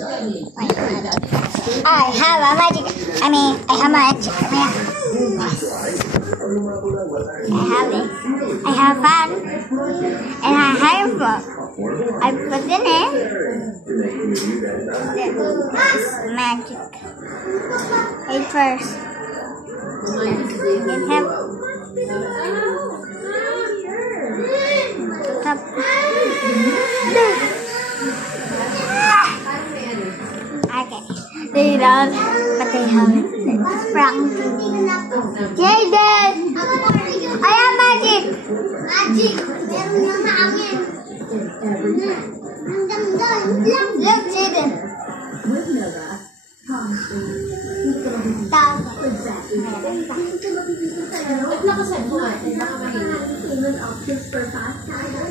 I have a magic. I have magic. I have fun. And I have I put in it magic. Wait first. It have okay. They don't, but they haven't. Frankie. Jaden! I have magic! Magic! Meron yung hangin. Look, Jaden.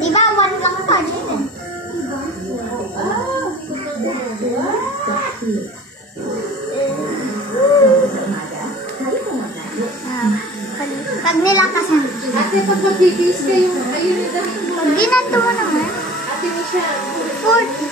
Diba, one lang pa, Jaden? Pag nilakasan. Ate, pag mag-bibis kayo, ayun yung dami mo. Pag ginanto mo naman. Ate, Michelle. 40.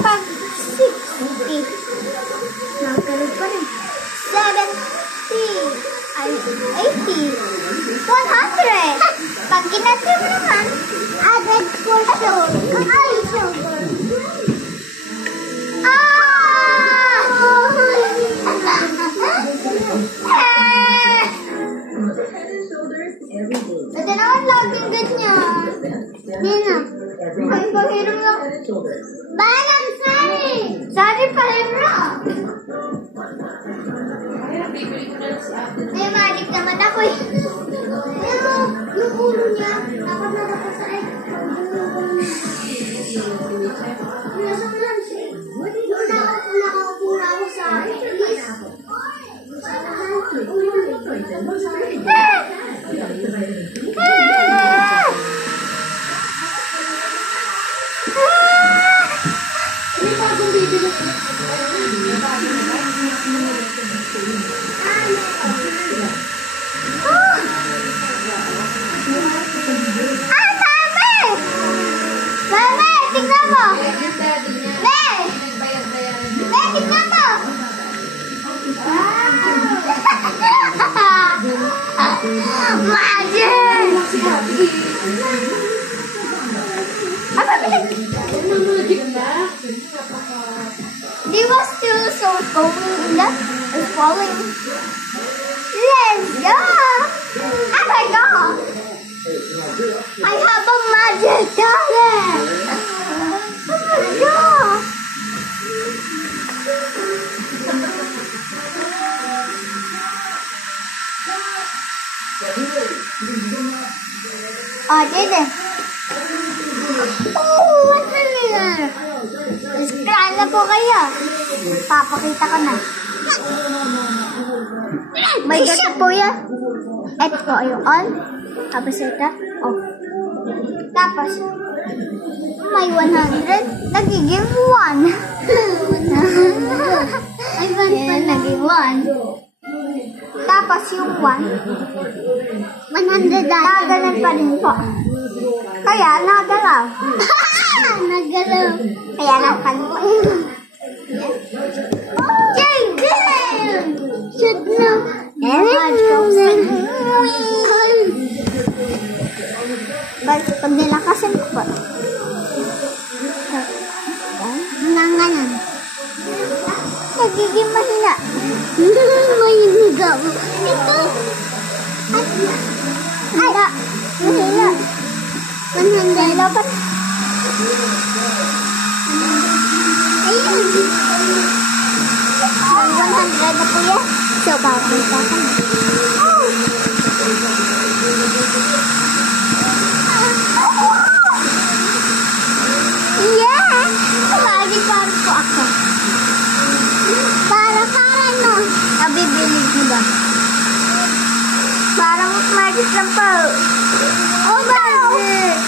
Pag 60. Nakalit pa rin. 70. Ay, 80. 100. Pag ginanto mo naman. Added for sure. Ay, sure. Ito naman laging ganyan. Nina, ay pahiram lang. Balang sari! Sari pahiram! May magic naman ako eh. Pero yung ulo niya, dapat nalakas sa ay. Nasa ulan siya. Nakaupo na ako sa please. They were still so going that is falling. Let's go! Oh my god! I have a magic dollar! Oh my god! Oh, did it? Oh, what's in there? Iskraan na po kayo. Papakita ko na. May isa po yan. Ito po yung on. Tapos ito, off. Tapos, may 100. Nagiging 1. Ay, 1 pa naging 1. Tapos yung 1. 100 gagalan pa rin po. Kaya nagalaw. Nagalaw. Kaya napanpo. Jaden! Should know. Pag nilakasan ko po. Nanganan. Nagiging mahina. Mahina ako. Ito. Ay, mahina. 100. Dapat. Ayun. 100 na po yan. So, papita ka na. Yeah! Magic para po ako. Para no? Nabibilig mo ba? Parang magic lang po. Oh, magic!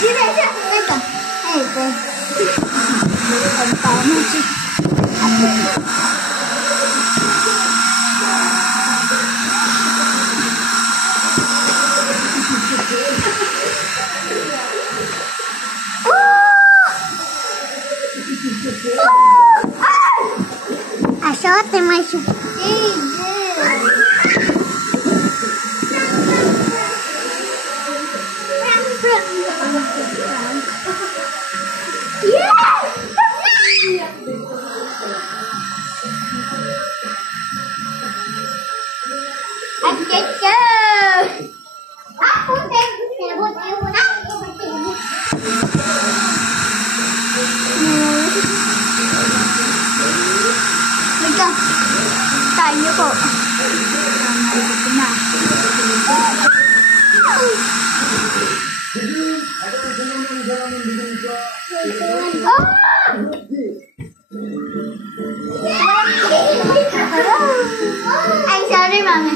Gila siya! Ito. Ito. Ang tama siya. siya. Tayo po. Ito na. I'm sorry, Mami.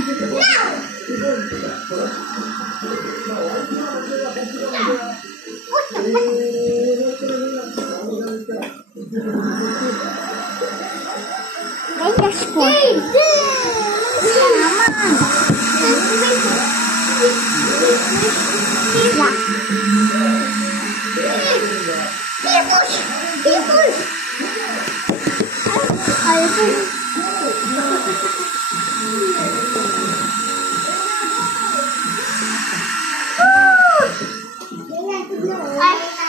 Guys, po.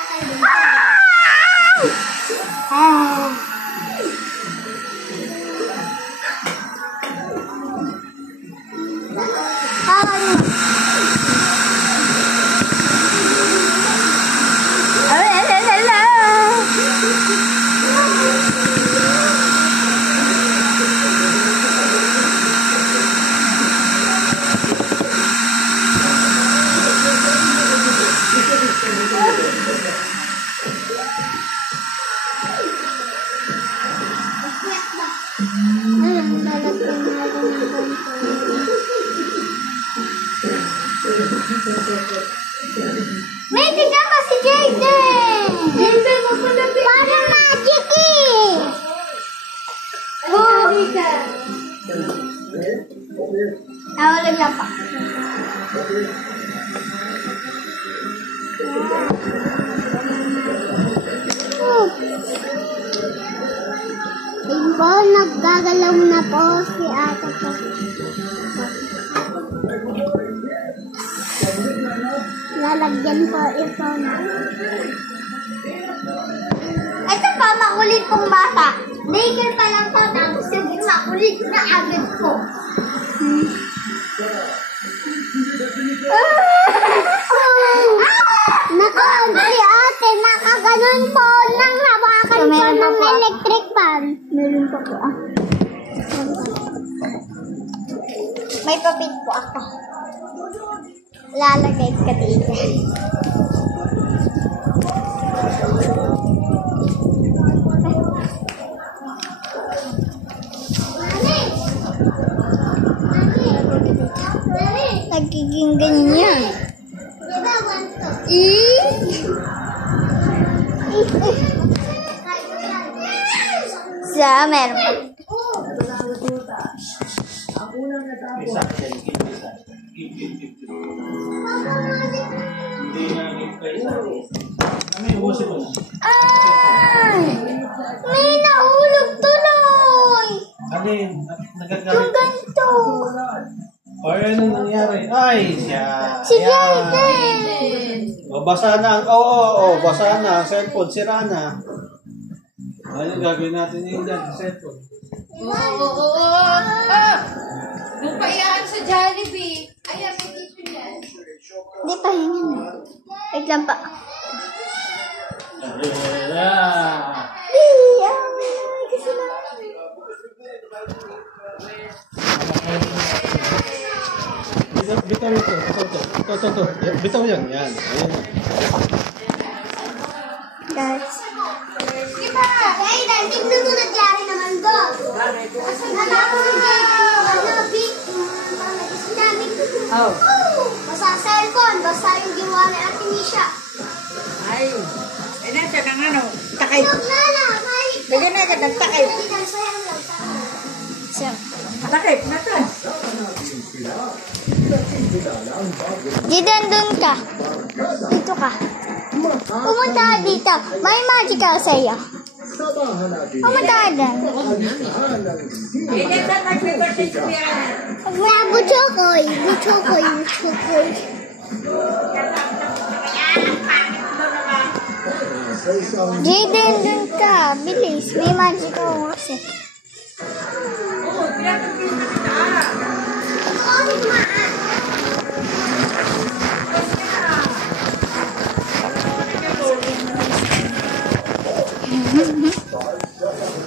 May tignan ka si Jaden! Jaden, magpalapit! Parang magic eh! Oh! Nawalag lang pa. Tingko, naggagalaw na po si ate ko. Lalagyan ko ito na. Ito pa, makulit kong bata. Daycare pa lang to, tapos sabihin makulit na agad ko. Si ate, nakaganon po nang hawakan ko ng electric fan. Meron pa po ah. May papit po ako. Lalagay ka dito. Nagiging ganyan. Sa meron pa. Ay! May nahulog tuloy! Alin? Nagagalit? Yung ganito! O ano nangyari? Ay, siya! Si Jaden! O, basa na. Oo, basa na. Cellphone, sira na. Ano yung gagawin natin yung cellphone? Oo. Nung paiyakan sa Jollibee. Ayan, may tissue yan. Hindi pa yun yun. Wait lang pa. Kasi na. Bitaw ito. Ito. Bitaw yan. Yan. Ayan. Guys. Ay, tignan mo nangyari naman doon. Natapos si Jaden yung basa cellphone, basa yung ginawa ni Ate Nisha. Ay, nasa ng ano, takay. Lagyan na agad ng takay. Takay, nasa. Jaden, doon ka. Dito ka. Pumunta ka dito. May magic ka sa'yo. Kumatadan. Eden, saan mag-birthday si Rihanna? Buchokoy. Buchokoy. Buchokoy. Jaden, dun ka. Bilis. May magic ako kasi. Oo, pinatagpil na kita.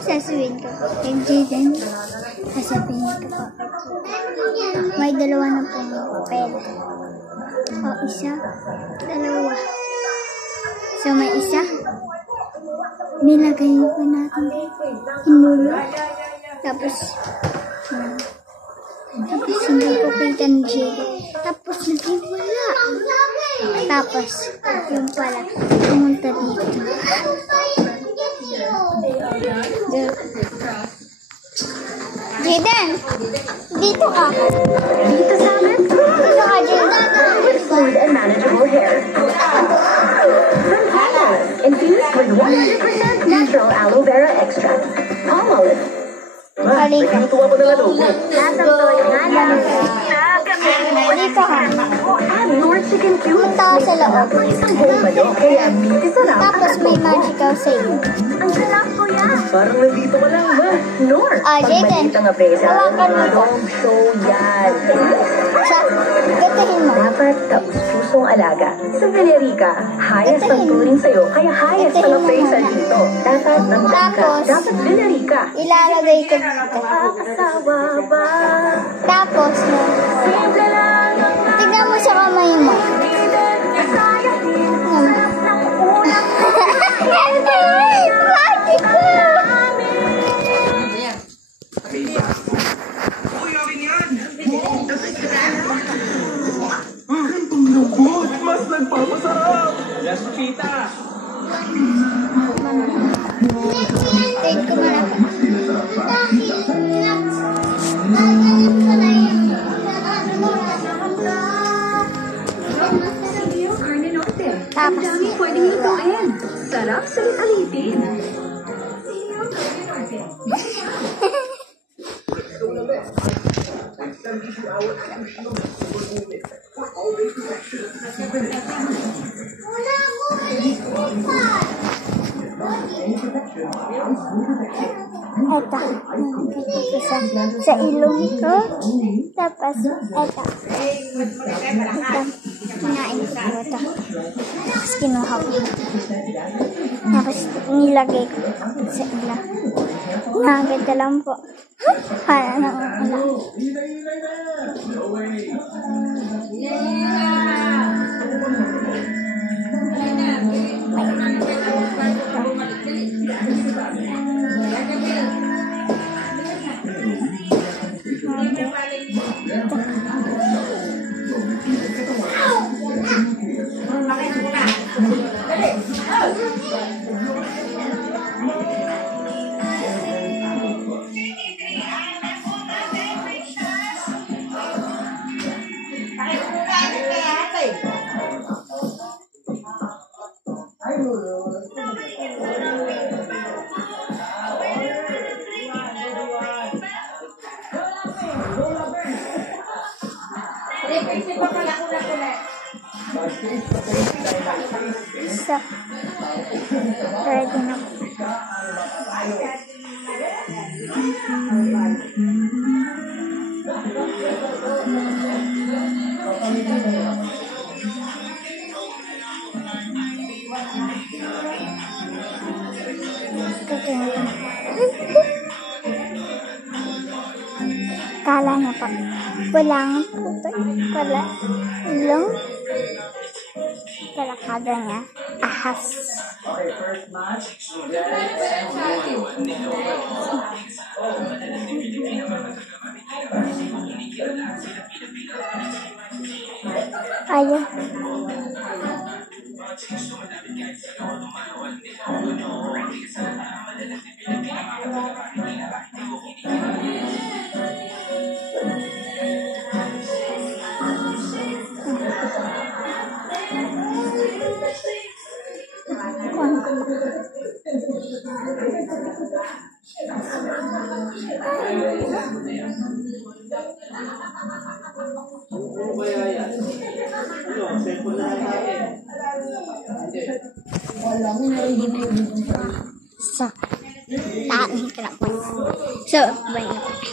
Sasabihin ko. Kay Jaden, sasabihin ko po. May dalawa na pong papel. O, isa, dalawa. So, may isa. Nilagay ko natin hinulo. Tapos, hindi ko kita ni Jaden. Tapos, naging wala. Tapos, yung pala, pumunta dito. Jaden, dito ka. Dito sa amin, Dito ka, Jaden. with smooth and manageable hair. From Palmolive, infused with 100% natural aloe vera extract. Palmolive. Halika. Nasang nga lang. Dito ka. Add more chicken cubes. Pumunta ka sa loob. Isang humado, kaya miti sarap. Tapos may magical sa iyo. Ang sarap ko yan. Parang nandito ka lang ba? North. Ah, Jaden. Pag maliit ang apesa, Hawakan mo to. dog show yan. Gatahin mo. Dapat taus-pusong alaga. Sa Villarica, highest ang turing sa'yo, kaya highest ang apesa dito. Dapat ang ka. Tapos, Dapat Villarica. Ilalagay ko dito. Asawa ba? Tapos, Simple lang ang tignan mo sa kamay mo. kaya din. Ng unang Magical! Take ko malapit. Tapos, pwedeng lutuin. Sarap salit-alitin. Ito. Sa ilong ko. Tapos, ito. Kinain ko ito. Tapos, kinuha ko. Tapos, nilagay ko sa ilong. Nakaganda lang po. Para nang ulang. So, ready na po. Kala niya pa. Walang puto. Wala. Ilong. Kalakada niya. Ahas. Ayaw. Ano kaya yan? Ano, cellphone na natin. Sa taong hirap. So, bye na.